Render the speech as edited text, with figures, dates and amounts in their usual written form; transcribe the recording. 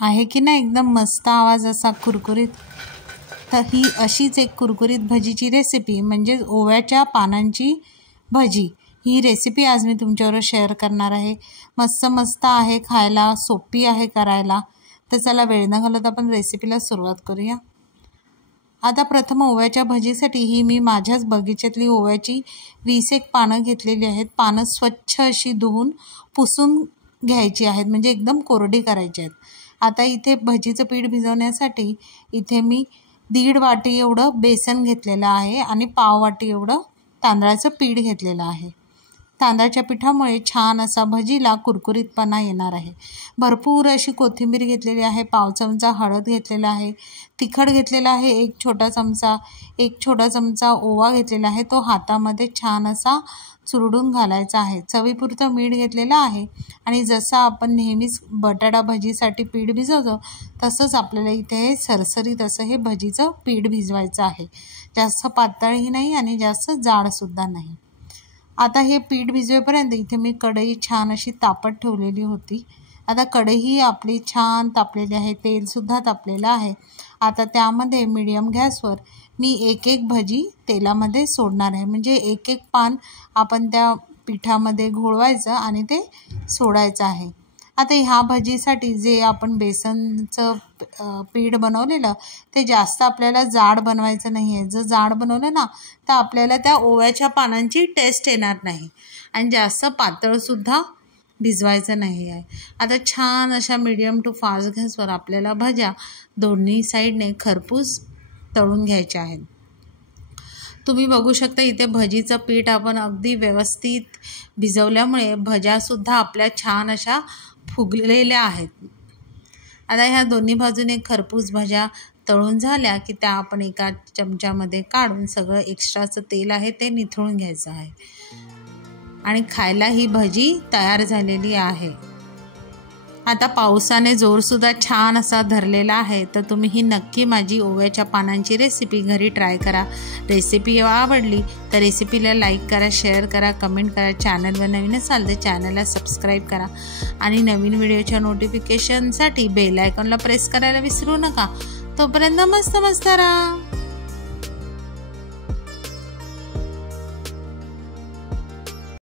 आहे की नाही एकदम मस्त आवाज असा कुरकुरीत। तर ही अशीच एक कुरकुरीत भजीची रेसिपी म्हणजे ओव्याच्या पानांची भजी, ही रेसिपी आज मी तुमच्याबरोबर शेअर करणार आहे। मस्त आहे, खायला सोपी आहे करायला। तर चला वेळ न घालवता आपण रेसिपीला सुरुवात करूया। आता प्रथम ओव्याच्या भजीसाठी ही मी माझ्याच बगीच्यातली ओव्याची 20 पानं घेतलेली आहेत। पानं स्वच्छ अशी धुवून पुसून घ्यायची आहेत, म्हणजे एकदम कोरडी करायची आहेत। आता इथे भजीचं पीठ भिजवण्यासाठी इथे मी 1.5 वाटी एवढं बेसन घेतलेलं आहे आणि पाव वाटी एवढं तांदळाचं पीठ घेतलेलं आहे। तांदळाच्या पिठामुळे छान असा भजीला कुरकुरीतपणा येणार आहे। भरपूर अशी कोथिंबीर घेतलेली आहे, पाव चमचा हळद घेतलेला आहे, तिखट घेतलेला आहे 1 छोटा चमचा, 1 छोटा चमचा ओवा घेतलेला आहे, तो हातामध्ये छान असा चुरडून घालायचा आहे। चवीपुरतं मीठ घेतलेलं आहे आणि जसं आपण नेहमीच बटाटा भजीसाठी पीठ भिजवतो तसंच आपल्याला इथे सरसरीत असं हे भजीचं पीठ भिजवायचं आहे। जास्त पातळही नाही आणि जास्त जाडसुद्धा नाही। आता हे पीठ भिजवेपर्यंत इथे मी कढई छान अशी तापत ठेवलेली होती। आता कढई आपली छान तापलेली आहे, तेलसुद्धा तापलेलं आहे। आता त्यामध्ये मीडियम गॅसवर मी एक भजी तेलामध्ये सोडणार आहे, म्हणजे एक पान आपण त्या पिठामध्ये घोळवायचं आणि ते सोडायचं आहे। आता ह्या भजीसाठी जे आपण बेसनचं पीठ बनवलेलं ते जास्त आपल्याला जाड बनवायचं नाही आहे। जर जाड बनवलं ना तर आपल्याला त्या ओव्याच्या पानांची टेस्ट येणार नाही आणि जास्त पातळसुद्धा भिजवायचं नाही आहे। आता छान अशा मीडियम टू फास्ट गॅसवर आपल्याला भज्या दोन्ही साईडने खरपूस तळून घ्यायच्या आहेत। तुम्ही बघू शकता इथे भजीचं पीठ आपण अगदी व्यवस्थित भिजवल्यामुळे भज्यासुद्धा आपल्या छान अशा फुगलेल्या आहेत। आता ह्या दोन्ही बाजूने खरपूस भज्या तळून झाल्या की त्या आपण एका चमच्यामध्ये काढून सगळं एक्स्ट्राचं तेल आहे ते निथळून घ्यायचं आहे आणि खायला ही भजी तयार झालेली आहे। आता पावसाने जोरसुद्धा छान असा धरलेला आहे, तर तुम्ही ही नक्की माझी ओव्याच्या पानांची रेसिपी घरी ट्राय करा। रेसिपी आवडली तर रेसिपीला लाईक करा, शेअर करा, कमेंट करा। चॅनलवर नवीन असाल तर चॅनलला सबस्क्राईब करा आणि नवीन व्हिडिओच्या नोटिफिकेशनसाठी बेल आयकॉनला प्रेस करायला विसरू नका। तोपर्यंत मस्त राहा।